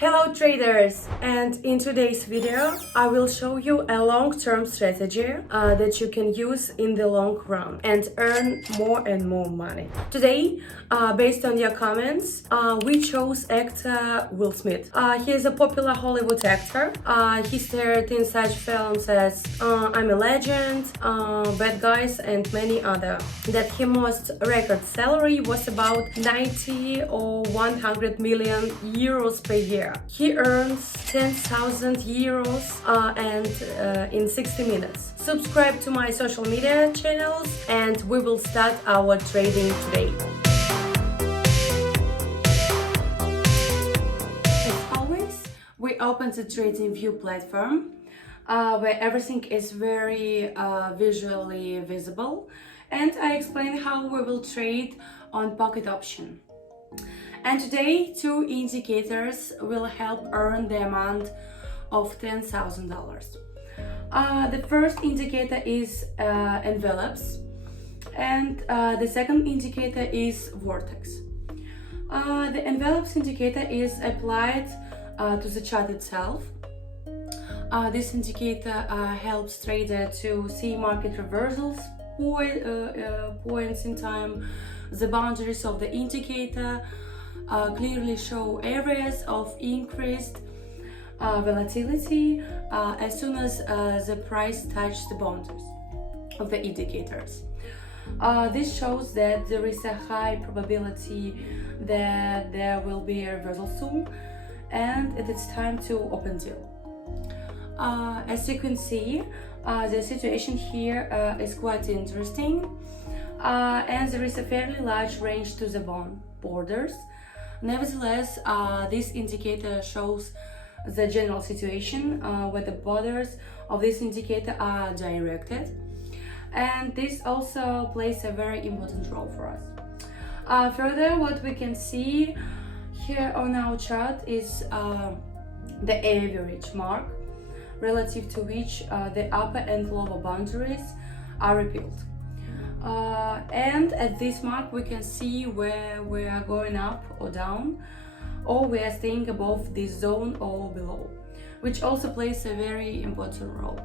Hello traders, and in today's video I will show you a long-term strategy that you can use in the long run and earn more and more money. Today, based on your comments, we chose actor Will Smith. He is a popular Hollywood actor. He starred in such films as I'm a Legend, Bad Guys and many other. That his most record salary was about 90 or 100 million euros per year. He earns 10,000 euros in 60 minutes. Subscribe to my social media channels and we will start our trading today. As always, we open the TradingView platform where everything is very visually visible, and I explain how we will trade on pocket option. And today, two indicators will help earn the amount of $10,000. The first indicator is envelopes, and the second indicator is vortex. The envelopes indicator is applied to the chart itself. This indicator helps trader to see market reversals, points in time. The boundaries of the indicator clearly show areas of increased volatility as soon as the price touches the boundaries of the indicators. This shows that there is a high probability that there will be a reversal soon and it is time to open deal. As you can see, the situation here is quite interesting, and there is a fairly large range to the bond borders. Nevertheless, this indicator shows the general situation where the borders of this indicator are directed, and this also plays a very important role for us. Further, what we can see here on our chart is the average mark, relative to which the upper and lower boundaries are repealed. And at this mark we can see where we are going up or down, or we are staying above this zone or below, which also plays a very important role.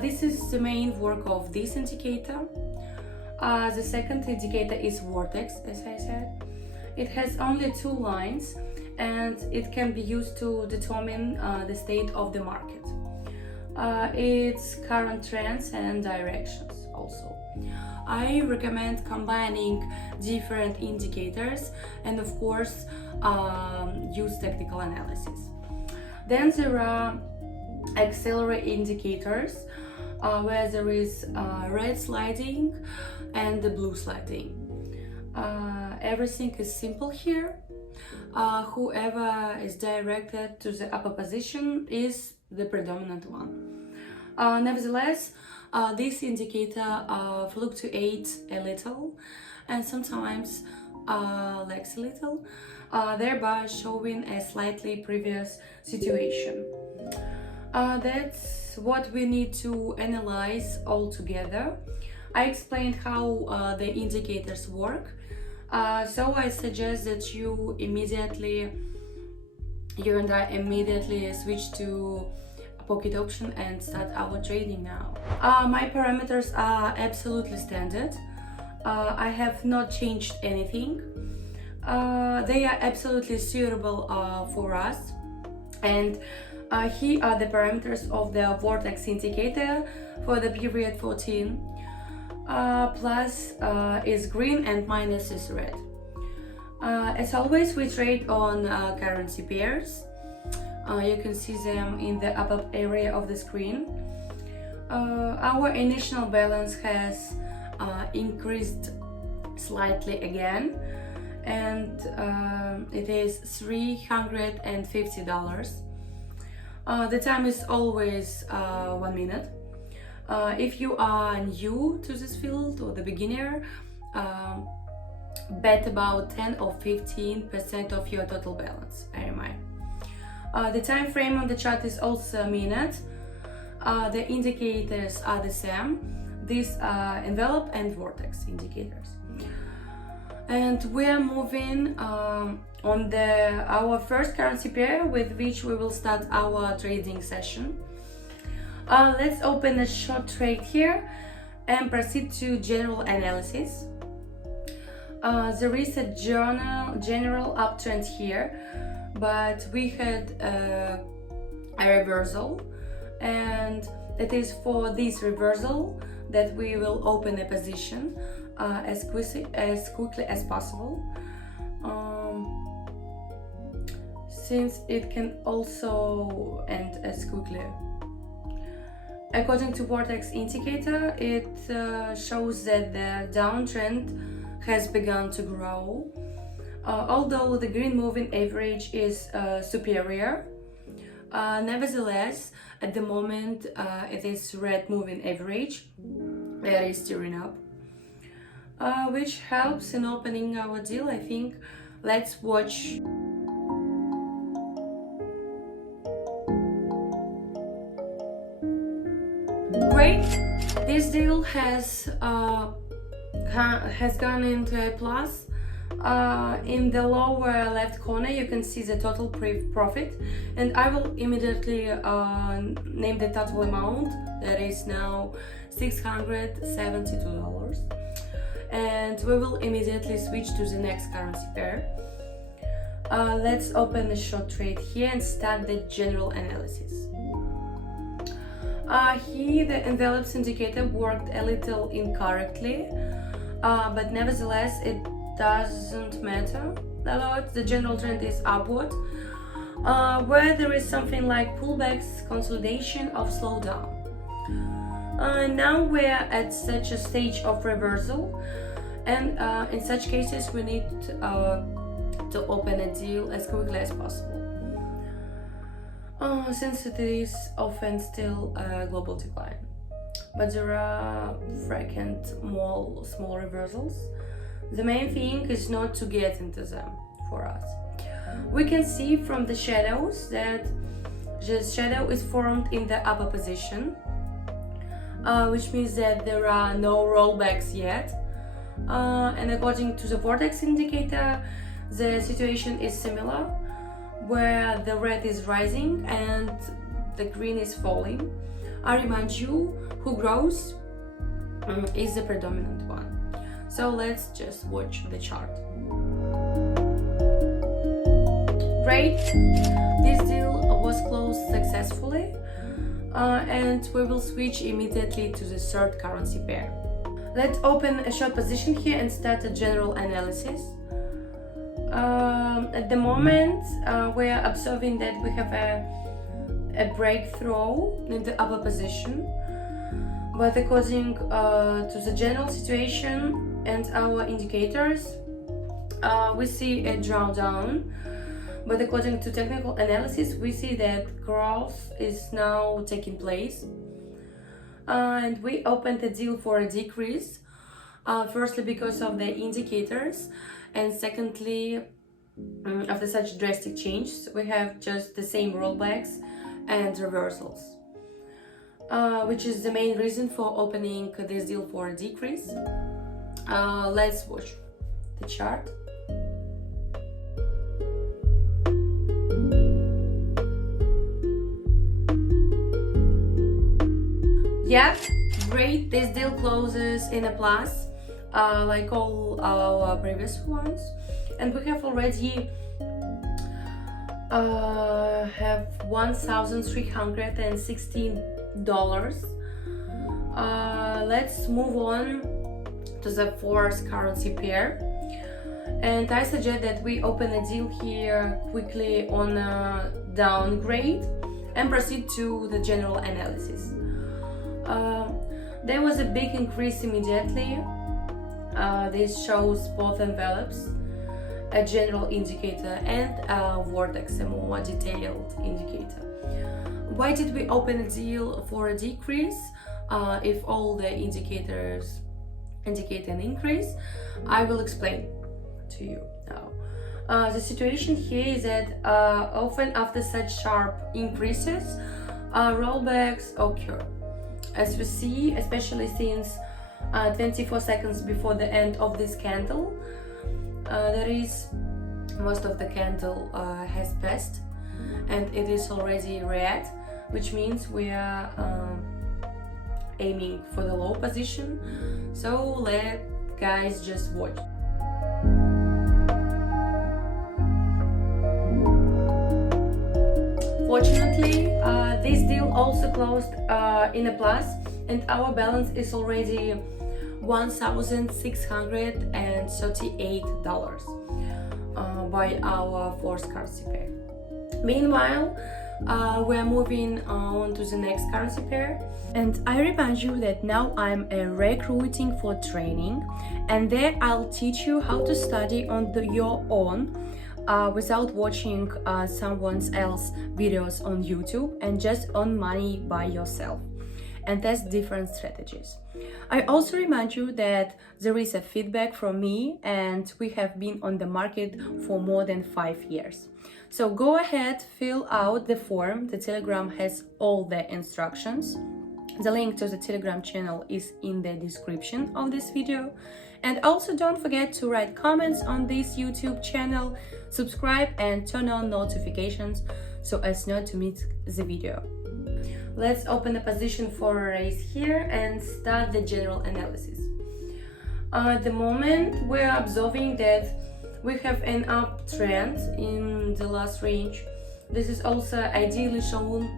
This is the main work of this indicator. The second indicator is vortex, as I said. It has only two lines and it can be used to determine the state of the market, its current trends and directions. Also, I recommend combining different indicators and of course use technical analysis. Then there are auxiliary indicators where there is red sliding and the blue sliding. Everything is simple here. Whoever is directed to the upper position is the predominant one. Nevertheless, this indicator fluctuates a little and sometimes lags a little, thereby showing a slightly previous situation. That's what we need to analyze all together. I explained how the indicators work, so I suggest that you and I immediately switch to pocket option and start our trading now. My parameters are absolutely standard. I have not changed anything. They are absolutely suitable for us, and here are the parameters of the vortex indicator for the period 14. Plus is green and minus is red. As always, we trade on currency pairs. You can see them in the upper area of the screen. Our initial balance has increased slightly again, and it is $350. The time is always 1 minute. If you are new to this field or the beginner, bet about 10 or 15% of your total balance, I remind. The time frame on the chart is also a minute. The indicators are the same. These are envelope and vortex indicators. And we are moving on our first currency pair with which we will start our trading session. Let's open a short trade here and proceed to general analysis. There is a general uptrend here, but we had a reversal, and it is for this reversal that we will open a position as quickly as possible, since it can also end as quickly. According to Vortex indicator, it shows that the downtrend has begun to grow, although the green moving average is superior. Nevertheless, at the moment it is red moving average that is steering up, which helps in opening our deal, I think. Let's watch. Great, this deal has gone into a plus. In the lower left corner you can see the total profit, and I will immediately name the total amount, that is now $672, and we will immediately switch to the next currency pair. Let's open a short trade here and start the general analysis. Here the envelopes indicator worked a little incorrectly, but nevertheless it doesn't matter a lot. The general trend is upward, where there is something like pullbacks, consolidation of slowdown. Now we're at such a stage of reversal, and in such cases we need to open a deal as quickly as possible, since it is often still a global decline. But there are frequent small reversals. The main thing is not to get into them for us. We can see from the shadows that the shadow is formed in the upper position, which means that there are no rollbacks yet. And according to the Vortex indicator, the situation is similar, where the red is rising and the green is falling. I remind you, who grows is the predominant one. So let's just watch the chart. Great, this deal was closed successfully, and we will switch immediately to the third currency pair. Let's open a short position here and start a general analysis. At the moment we are observing that we have a breakthrough in the upper position, but according to the general situation and our indicators, we see a drawdown. But according to technical analysis, we see that growth is now taking place, and we opened the deal for a decrease, firstly because of the indicators, and secondly after such drastic changes we have just the same rollbacks and reversals, which is the main reason for opening this deal for a decrease. Let's watch the chart. Yeah, great, this deal closes in a plus, like all our previous ones, and we have already have $1,316. Let's move on to the fourth currency pair, and I suggest that we open a deal here quickly on a downgrade and proceed to the general analysis. There was a big increase immediately. This shows both envelopes, a general indicator and a vortex, a more detailed indicator. Why did we open a deal for a decrease if all the indicators indicate an increase? I will explain to you now. The situation here is that often after such sharp increases, rollbacks occur. As we see, especially since 24 seconds before the end of this candle, there is most of the candle has passed and it is already red, which means we are aiming for the low position. So let guys just watch. Fortunately, this deal also closed in a plus, and our balance is already $1,638 by our fourth currency pair. Meanwhile, we're moving on to the next currency pair, and I remind you that now I'm recruiting for training, and there I'll teach you how to study on your own without watching someone else's videos on YouTube and just earn money by yourself and test different strategies. I also remind you that there is a feedback from me and we have been on the market for more than 5 years. So go ahead, fill out the form. The Telegram has all the instructions. The link to the Telegram channel is in the description of this video. And also don't forget to write comments on this YouTube channel, subscribe and turn on notifications so as not to miss the video. Let's open a position for a raise here and start the general analysis. At the moment, we're observing that we have an uptrend in the last range. This is also ideally shown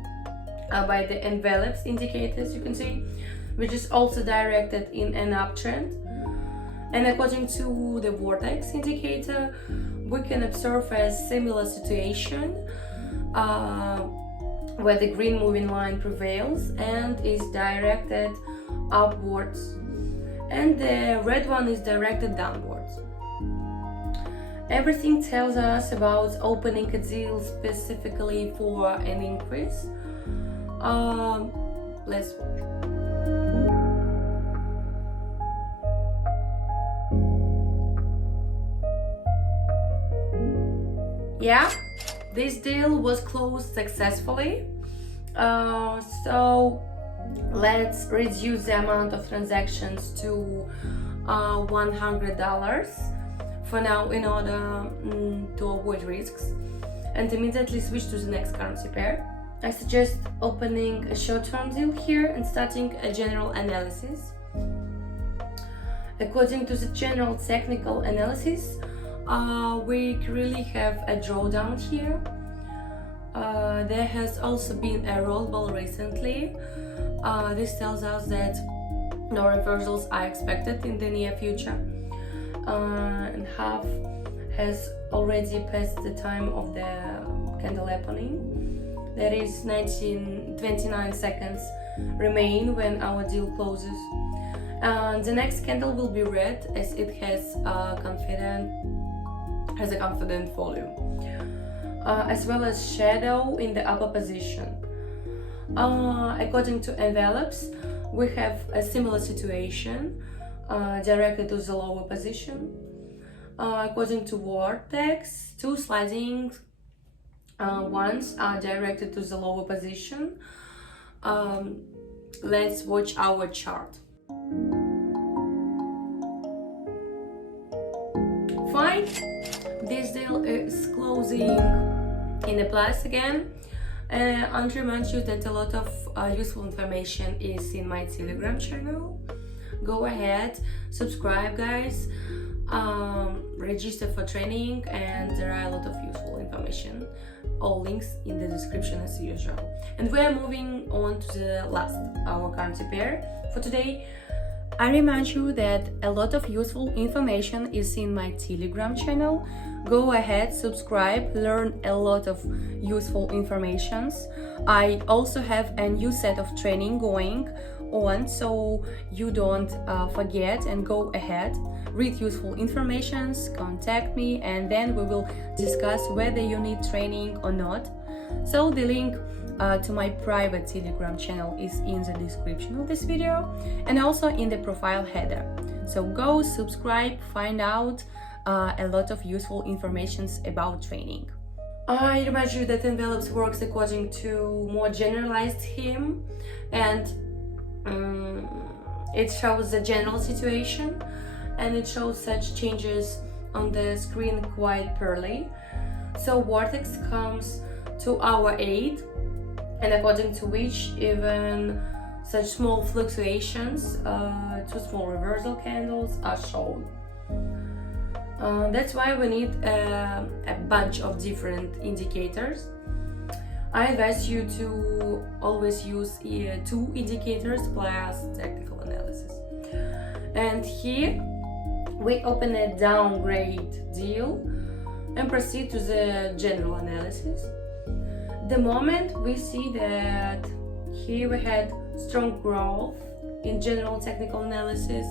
by the envelopes indicators, you can see, which is also directed in an uptrend. And according to the vortex indicator, we can observe a similar situation where the green moving line prevails and is directed upwards, and the red one is directed downwards. Everything tells us about opening a deal specifically for an increase. Let's watch. Yeah, this deal was closed successfully. So let's reduce the amount of transactions to $100 for now in order to avoid risks, and immediately switch to the next currency pair. I suggest opening a short-term deal here and starting a general analysis. According to the general technical analysis, we really have a drawdown here. There has also been a rollball recently. This tells us that no reversals are expected in the near future. And half has already passed the time of the candle opening. There is 29 seconds remain when our deal closes. The next candle will be red as it has a confident volume, as well as shadow in the upper position. According to envelopes, we have a similar situation directed to the lower position. According to vortex, two sliding ones are directed to the lower position. Let's watch our chart. Fine, this deal is closing in a plus again. And remind you that a lot of useful information is in my Telegram channel. Go ahead, subscribe guys, register for training, and there are a lot of useful information. All links in the description as usual. And we are moving on to the last, our currency pair for today. I remind you that a lot of useful information is in my Telegram channel. Go ahead, subscribe, learn a lot of useful informations. I also have a new set of training going on, so you don't forget, and go ahead, read useful informations, contact me, and then we will discuss whether you need training or not. So the link to my private Telegram channel is in the description of this video and also in the profile header. So go subscribe, find out a lot of useful information about training. I remind you that envelopes works according to more generalized scheme, and it shows the general situation, and it shows such changes on the screen quite poorly. So vortex comes to our aid, and according to which even such small fluctuations, two small reversal candles are shown. That's why we need a bunch of different indicators. I advise you to always use two indicators plus technical analysis. And here we open a downgrade deal and proceed to the general analysis. The moment we see that here we had strong growth in general technical analysis,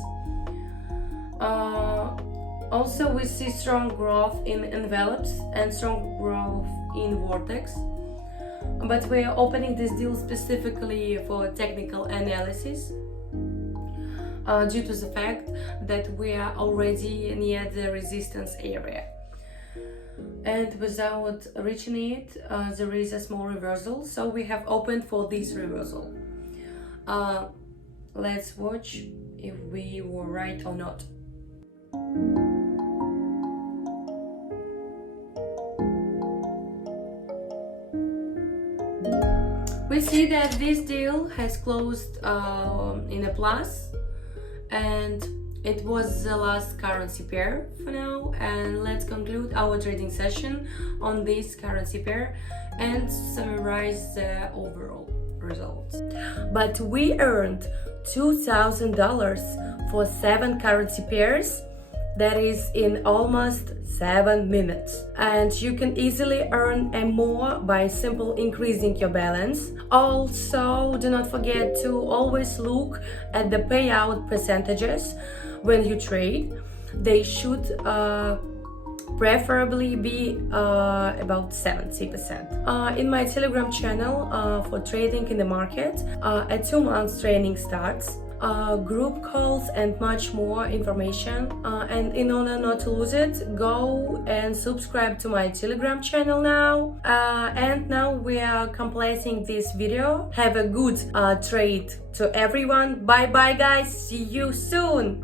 also we see strong growth in envelopes and strong growth in vortex, but we are opening this deal specifically for technical analysis due to the fact that we are already near the resistance area. And without reaching it, there is a small reversal, so we have opened for this reversal. Let's watch if we were right or not. We see that this deal has closed in a plus, and it was the last currency pair for now. And let's conclude our trading session on this currency pair and summarize the overall results. But we earned $2,000 for 7 currency pairs, that is in almost 7 minutes. And you can easily earn more by simply increasing your balance. Also, do not forget to always look at the payout percentages when you trade. They should preferably be about 70%. In my Telegram channel for trading in the market, a 2-month training starts. Group calls and much more information, and in order not to lose it, go and subscribe to my Telegram channel now. And now we are completing this video. Have a good trade to everyone. Bye bye guys, see you soon.